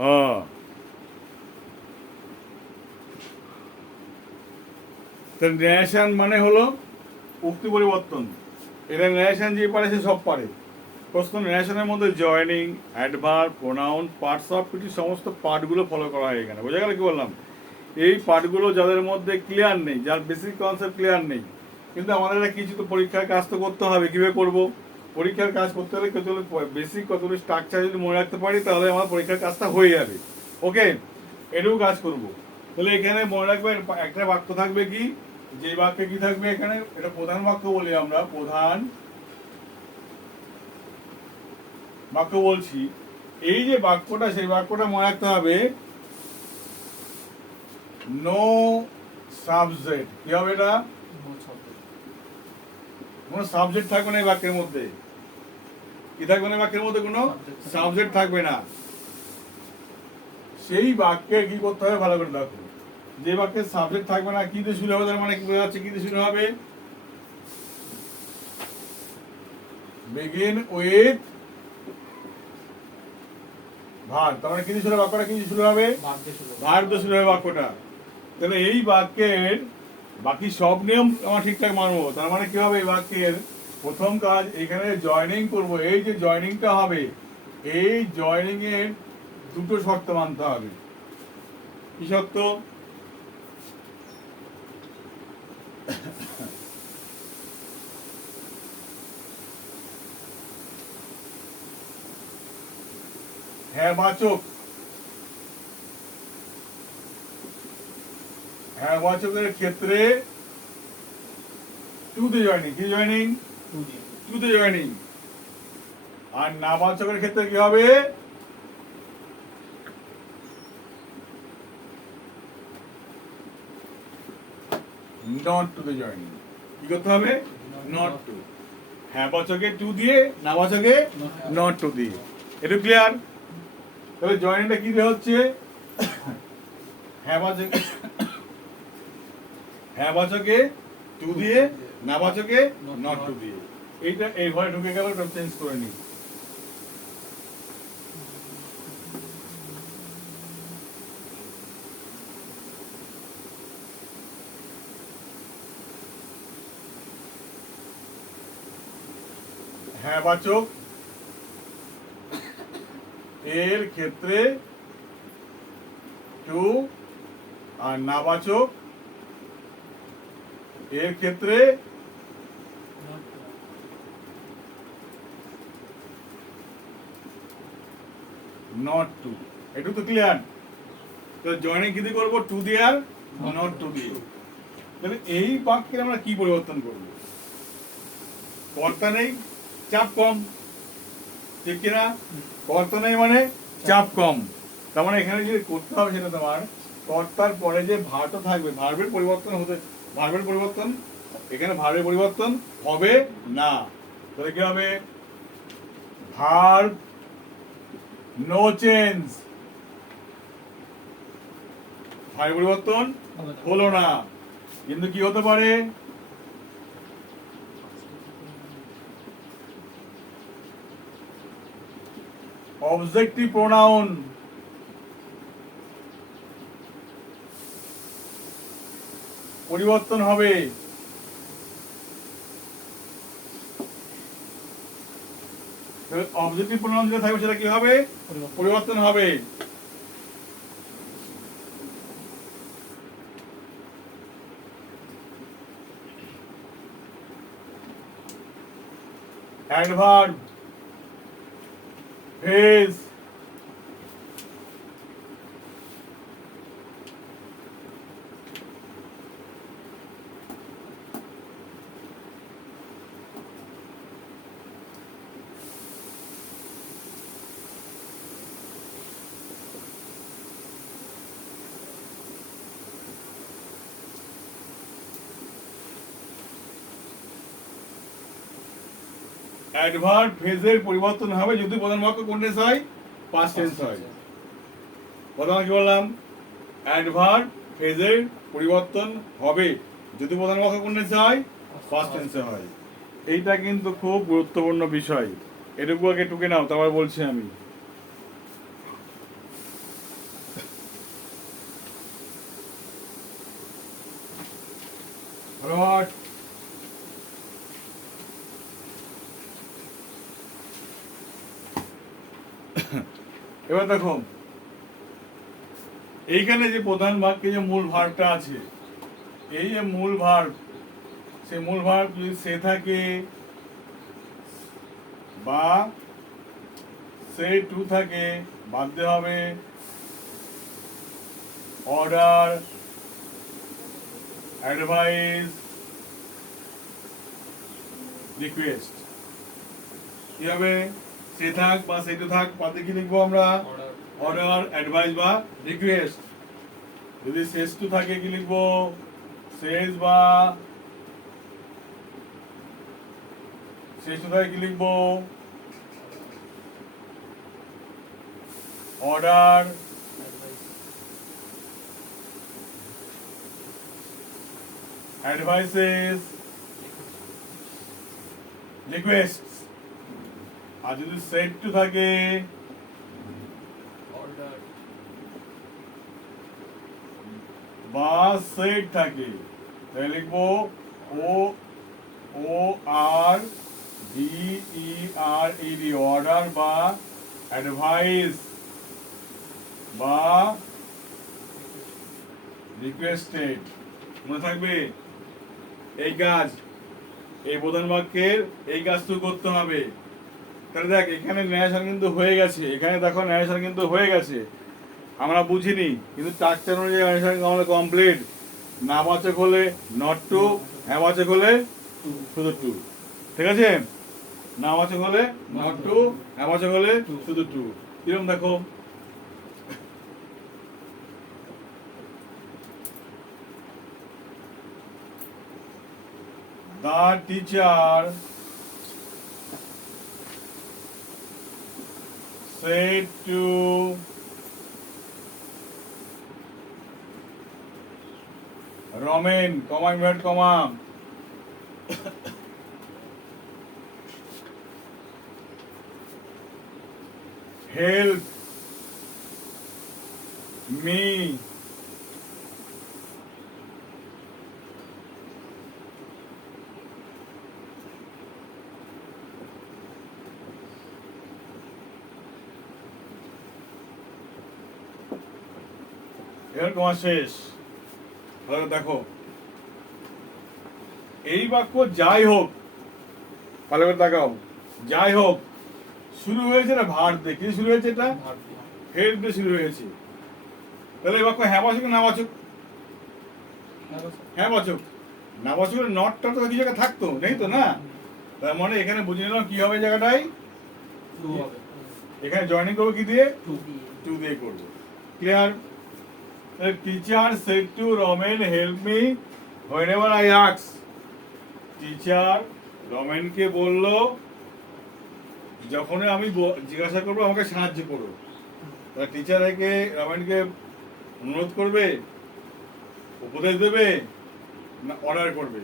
হ্যাঁ, ন্যারেশন মানে হলো উক্তি পরিবর্তন। এটা ন্যারেশন যে পারে সে সব পারে। প্রশ্ন, ন্যারেশনের মধ্যে joining, adverb, pronoun, parts of speech সমস্ত পার্টগুলো ফলো করা হয় এখানে। বোঝা গেল কি বললাম? এই পার্টগুলো যাদের মধ্যে ক্লিয়ার নেই, যার বেসিক কনসেপ্ট ক্লিয়ার নেই, কিন্তু আমাদের এটা কিছু তো পরীক্ষার কাজ তো করতে হবে। কীভাবে করবো? পরীক্ষার কাজ করতে হলে কতগুলো বেসিক, কতগুলো স্ট্রাকচার যদি মনে রাখতে পারি তাহলে আমার পরীক্ষার কাজটা হয়ে যাবে। ওকে, এটুকু কাজ করব। তাহলে এখানে মনে রাখবেন একটা বাক্য থাকবে কি, যে বাক্যে কি থাকবে এখানে, এটা প্রধান বাক্য বলি আমরা, প্রধান বাক্য বলছি। এই যে বাক্যটা, সেই বাক্যটা মনে রাখতে হবে নো সাবজেক্ট। কি হবে এটা? কোনো সাবজেক্ট থাকবে না এই বাক্যের মধ্যে। কি থাকবে না বাক্যের মধ্যে? কোনো সাবজেক্ট থাকবে না। সেই বাক্যে কি করতে হবে ভালো করে দেখো। যে বাক্যে সাবজেক্ট থাকবে না, কি দিয়ে শুরু হবে? তার মানে কি বোঝা যাচ্ছে? কি দিয়ে শুরু হবে? Begin with verb. তার মানে কি দিয়ে শুরু হবে বাক্যটা? কি দিয়ে শুরু হবে? ভার্ব দিয়ে শুরু হবে বাক্যটা। তাহলে এই বাক্যের বাকি সব নিয়ম আমরা ঠিকঠাক মানবো। তার মানে কি হবে? এই বাক্যের প্রথম কাজ, এখানে জয়নিং করব। এই যে জয়নিংটা হবে, এই জয়নিং এর দুটো শর্ত মানতে হবে। কি শর্ত? হ্যাঁ বাচক, হ্যাঁ বাচকের ক্ষেত্রে টু তে জয়নিং। কি জয়নিং? টু তে জয়নিং। আর না বাচকের ক্ষেত্রে কি হবে? নট টু তে জয়নিং। কি করতে হবে? Not to. হ্যাঁ বাচকে টু দিয়ে, না বাচকে নট টু দিয়ে। এটা ক্লিয়ার? তবে জয়েন্টটা কি দিয়ে হচ্ছে? হ্যাঁ বাচকে, হ্যাঁ বাচকে টু দিয়ে, না বাচকে নট টু দিয়ে। এইটা এই ঘরে ঢুকে গেল, এটা চেঞ্জ করে নিই। হ্যাঁ বাচক এর ক্ষেত্রে টু, আর না বাচক এর ক্ষেত্রে নট টু। একটু তো ক্লিয়ার? তো জয়েনিং কি দিয়ে করবো? টু দিয়ে আর নট টু দিয়ে। তাহলে এই বাক্যে আমরা কি পরিবর্তন করব? কর্তা নেই, চাপ কম। ঠিক কিনা? কর্তা নেই মানে চাপ কম। তার মানে এখানে যে করতে হবে সেটা তোমার, কর্তার পরে যে ভার্বটা থাকবে, ভার্বের পরিবর্তন হতে, ভার্বের পরিবর্তন, এখানে ভার্বের পরিবর্তন হবে না। তাহলে কি হবে? Verb no change. ভার্বের পরিবর্তন হলো না, কিন্তু কি হতে পারে? অবজেক্টিভ প্রোনাউন পরিবর্তন হবে। অবজেক্টিভ প্রোনাউন যেটা থাকবে সেটা কি হবে? পরিবর্তন হবে। অ্যাডভার্ব, ফ্রেজ, অ্যাডভার্ব ফ্রেজের পরিবর্তন হবে যদি প্রধান বাক্য কন্টেন্স হয়, পাস্ট টেন্স হয়। প্রথমে কি বললাম? অ্যাডভার্ব ফ্রেজের পরিবর্তন হবে যদি প্রধান বাক্য কন্টেন্স হয়, পাস্ট টেন্সে হয়। এইটা কিন্তু খুব গুরুত্বপূর্ণ বিষয়। এটুকু আগে টুকে নাও, তারপর বলছি আমি। ফরওয়ার্ড। এবার দেখো এইখানে যে প্রধান বাক্যে যে মূল ভার্বটা আছে, এই যে মূল ভার্ব, সেই মূল ভার্ব যদি সে থাকে বা সে টু থাকে, বাধ্য হবে অর্ডার, অ্যাডভাইস, রিকোয়েস্ট। কি হবে? সে থাক বা সে টু থাক, বাদে কি লিখবো আমরা? অর্ডার, অ্যাডভাইস বা রিকোয়েস্ট। যদি শেষ টু থাকে কি লিখবো? শেষ বা শেষ টু থাকে কি লিখবো? Order, advises, request. আর যদি সেট টু থাকে বা সেট থাকে তাহলে লিখবো ও ও আর ডি ই আর ই ডি, অর্ডার বা অ্যাডভাইস বা রিকোয়েস্টেড। মনে থাকবে এই কাজ, এই প্রধান বাক্যের এই কাজটুকু করতে হবে। তাহলে দেখ এখানে ন্যারেশন কিন্তু হয়ে গেছে, এখানে দেখো ন্যারেশন কিন্তু হয়ে গেছে, আমরা বুঝিনি কিন্তু স্ট্রাকচার অনুযায়ী ন্যারেশন আমাদের কমপ্লিট। নাবাচক হলে নট টু, হ্যাঁবাচক হলে শুধু টু। ঠিক আছে? নাবাচক হলে নট টু, হ্যাঁবাচক হলে শুধু টু। কিরকম দেখো? The teacher said to Roman, comma, inverted comma, help me এর কমা শেষ। তাহলে দেখো এই বাক্য যাই হোক, ভালো করে তাকাও, যাই হোক শুরু হয়েছে না ভার্ব দিয়ে। কি শুরু হয়েছে? এটা হেল্প দিয়ে শুরু হয়েছে। তাহলে এই বাক্য হ্যাঁবাচক না নাবাচক? হ্যাঁবাচক। নাবাচকের নটটা তো কি জায়গায় থাকতো, নেই তো না? তার মানে এখানে বুঝে নিলাম কি হবে জায়গাটাই, এখানে জয়েনিং করবো কি দিয়ে? টু দিয়ে করবো। Clear? The teacher said to Roman, help me whenever I ask. Teacher রমেনকে বলল যখনই আমি জিজ্ঞাসা করবো আমাকে সাহায্য করো। তাহলে টিচার একে রমেনকে অনুরোধ করবে, উপদেশ দেবে না অর্ডার করবে?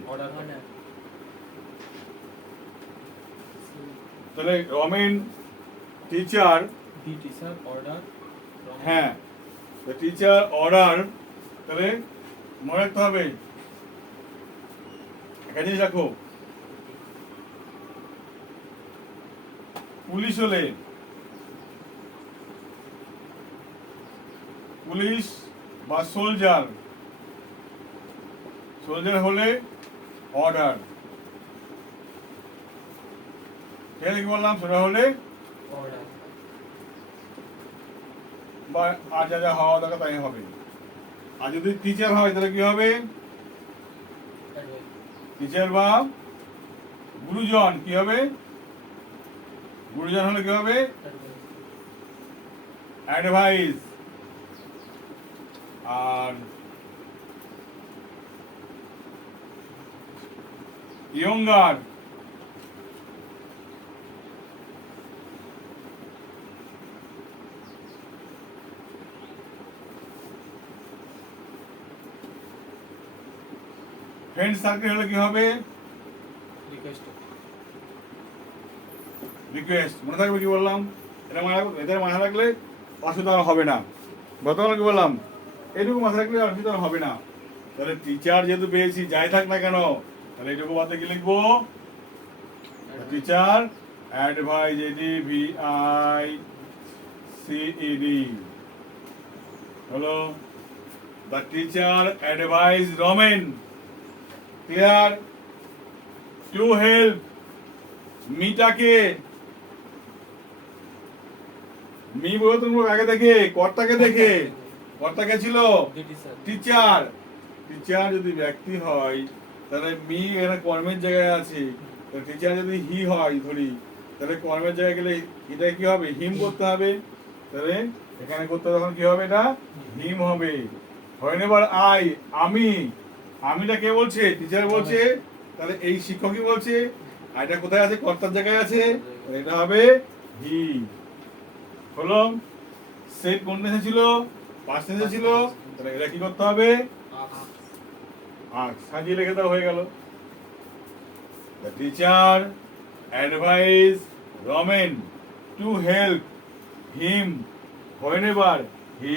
তাহলে রমেন টিচার, হ্যাঁ টিচার অর্ডার। তাহলে মনে রাখতে হবে একটা জিনিস রাখো, পুলিশ হলে পুলিশ বা সোলজার, সোলজার হলে অর্ডার। ঠিক আছে? কি বললাম? সেটা হলে বা আর যা যা হওয়া দরকার তাই হবে। আর যদি টিচার হয় তাহলে কি হবে? টিচার বা গুরুজন। কি হবে? গুরুজন হলে কি হবে? অ্যাডভাইস। আর ইয়ঙ্গার ফ্রেন্ড সার্কেল হলে কি হবে? রিকোয়েস্ট। মনে থাকবে কি বললাম? এটা এদের মাথায় রাখলে অসুবিধা হবে না। গতকাল কি বললাম? এটুকু মাথায় রাখলে অসুবিধা হবে না। তাহলে টিচার যেহেতু পেয়েছি যাই থাক না কেন, তাহলে এটুকু বাদে কি লিখবো? টিচার অ্যাডভাইজ, ADVICED হলো। The teacher advised Roman, clear, to help মিটাকে, মি বলতো আগে দেখে, কর্তাকে দেখে, কর্তাকে ছিল টিচার। টিচার যদি ব্যক্তি হয় তাহলে মি এখানে কর্মের জায়গায় আছে, টিচার যদি হি হয় ধরি, তাহলে কর্মের জায়গায় গেলে এটা কি হবে? হিম করতে হবে। তাহলে এখানে করতে তখন কি হবে? এটা হিম হবে। হয় না? এবার আই, আমি, আমিটা কে বলছে? টিচার বলছে। তাহলে এই শিক্ষকই বলছে, আর এটা কোথায় আছে? কর্তার জায়গায় আছে, এটা হবে হি। হলো। সেট কোন টেন্সে ছিল? পাস্ট টেন্সে ছিল। তাহলে এটা কি করতে হবে? সাজিয়ে লিখে দাও, হয়ে গেল। The teacher advised Roman to help him whenever he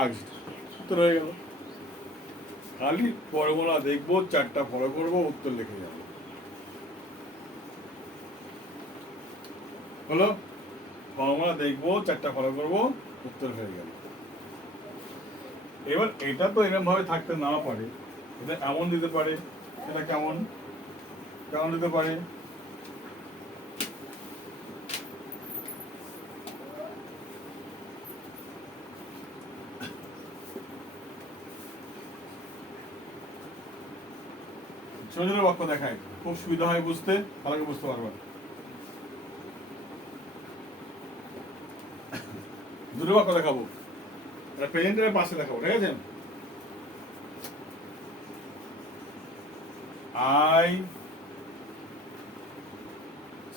asked. উত্তর হয়ে গেল। খালি ফর্মুলা দেখবো, 4টা ফলো করবো, উত্তর লিখে যাবো। হলো। ফর্মুলা দেখবো, 4টা ফলো করবো, উত্তর হয়ে গেল। এবার এটা তো এরকম ভাবে থাকতে না পারে, এটা এমন দিতে পারে। এটা কেমন কেমন দিতে পারে? ছোট ছোট বাক্য দেখায়, খুব সুবিধা হয় বুঝতে, ভালো করে বুঝতে পারবা। দুটো বাক্য দেখাবো, প্রেজেন্টের পাশে দেখাবো, ঠিক আছে? I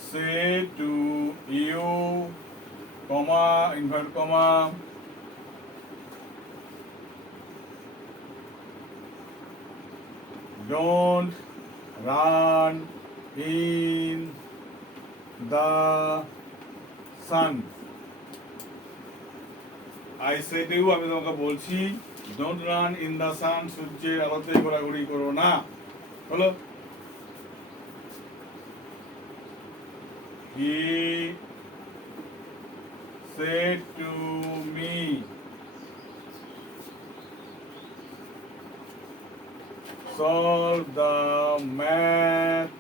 say to you, comma, invert comma, don't run in the sun. I say to you, আমি তোমাকে বলছি, don't run in the sun, সূর্যের আলোতে ঘোরাঘুরি করো না। হলো। He said to me, solve the math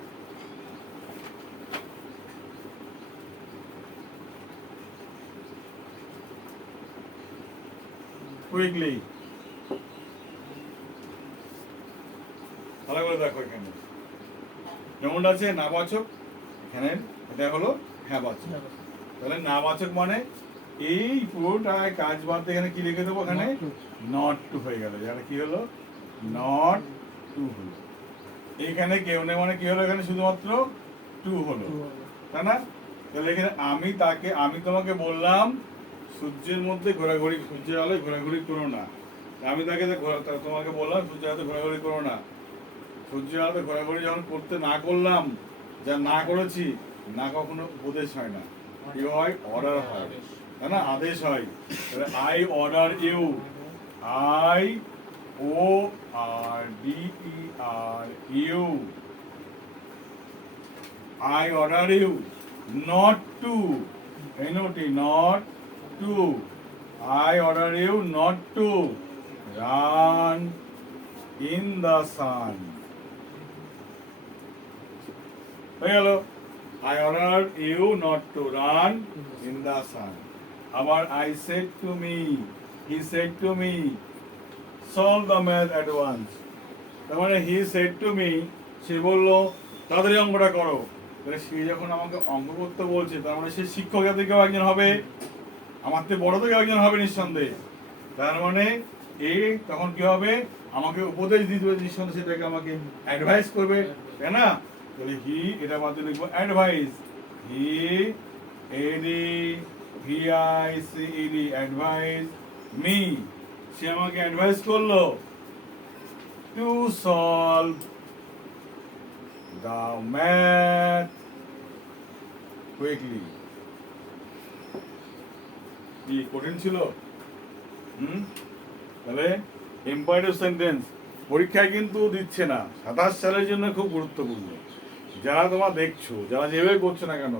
quickly. ভালো করে দেখো, এখানে যেমন আছে নাবাচক, এখানে এটা হলো হ্যাঁ বাচক। তাহলে নাবাচক মানে এই পুরোটায় কাজ বাদ দিয়ে এখানে কি লিখে দেবো? এখানে নট টু হয়ে গেল। এখানে কি হলো? নট টু হলো। এইখানে কেউ নেই মানে কি হলো? এখানে শুধুমাত্র টু হলো, তাই না? তাহলে এখানে আমি তোমাকে বললাম সূর্যের মধ্যে ঘোরাঘুরি, সূর্যের আলোয় ঘোরাঘুরি করো না। আমি তোমাকে বললাম সূর্যের আলোতে ঘোরাঘুরি করো না। সূর্যের আলোতে ঘোরাঘুরি যখন করতে না করলাম, যা না করেছি, না কখনো উপদেশ হয় না, কি হয়? অর্ডার হয়, তাই না? আদেশ হয়। তাহলে I order you, IORDER you, I order you not to, not to, I order you not to run in the sun. হয়ে গেল। I order you not to run in the sun. আবার I said to me, he said to me, solve the math at once. তার মানে he said to me, সে বললো তাড়াতাড়ি অঙ্কটা করো। তাহলে সে যখন আমাকে অঙ্ক করতে বলছে, তার মানে সে শিক্ষক থেকেও একজন হবে, আমার থেকে বড় থেকেও একজন হবে নিঃসন্দেহে। তার মানে এই তখন কি হবে? আমাকে উপদেশ দিতে হবে নিঃসন্দেহে, সেটাকে আমাকে অ্যাডভাইস করবে, তাই না? তাহলে হি, এটা বাদে লিখবো অ্যাডভাইস, হি ADVICED, অ্যাডভাইস মি, সে আমাকে অ্যাডভাইস করলো to solve the math quickly. কি কঠিন ছিল? তাহলে ইম্পারেটিভ সেন্টেন্স পরীক্ষায় কিন্তু দিচ্ছে না। 27 সালের জন্য খুব গুরুত্বপূর্ণ। যারা তোমরা দেখছো, যারা যেভাবে করছো না কেন,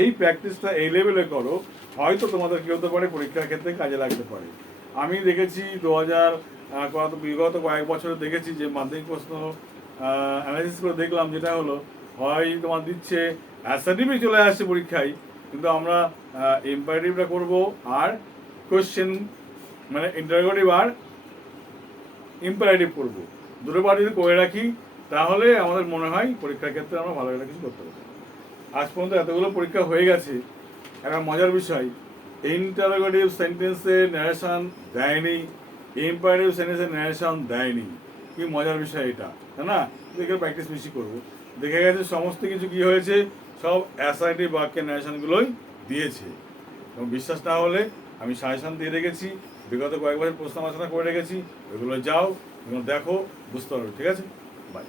এই প্র্যাকটিসটা এই লেভেলে করো, হয়তো তোমাদের কি হতে পারে পরীক্ষার ক্ষেত্রে কাজে লাগতে পারে। আমি দেখেছি বিগত কয়েক বছরে দেখেছি যে মাধ্যমিক প্রশ্ন অ্যানালিসিস করে দেখলাম, যেটা হলো হয় তোমার দিচ্ছে অ্যাসার্টিভই চলে আসছে পরীক্ষায়, কিন্তু আমরা ইম্পারেটিভটা করব আর কোয়েশ্চেন মানে ইন্টারোগেটিভ আর ইম্পারেটিভ করবো, দুটো বার যদি করে রাখি তাহলে আমাদের মনে হয় পরীক্ষার ক্ষেত্রে আমরা ভালো একটা কিছু করতে পারবো। আজ পর্যন্ত এতগুলো পরীক্ষা হয়ে গেছে, একটা মজার বিষয়, ইন্টারোগেটিভ সেন্টেন্সের ন্যারেশন দেয়নি, ইম্পারেটিভ সেন্টেন্সের ন্যারেশন দেয়নি। কি মজার বিষয় এটা, তাই না? দেখে প্র্যাকটিস বেশি করবো। দেখে গেছে সমস্ত কিছু কি হয়েছে, সব অ্যাসার্টিভ বাক্যের ন্যারেশনগুলোই দিয়েছে। এবং বিশ্বাস না হলে আমি সাজেশন দিয়ে রেখেছি, বিগত কয়েক বছর প্রশ্ন আলোচনা করে রেখেছি, ওইগুলো যাও, এগুলো দেখো, বুঝতে পারবে। ঠিক আছে, বাই।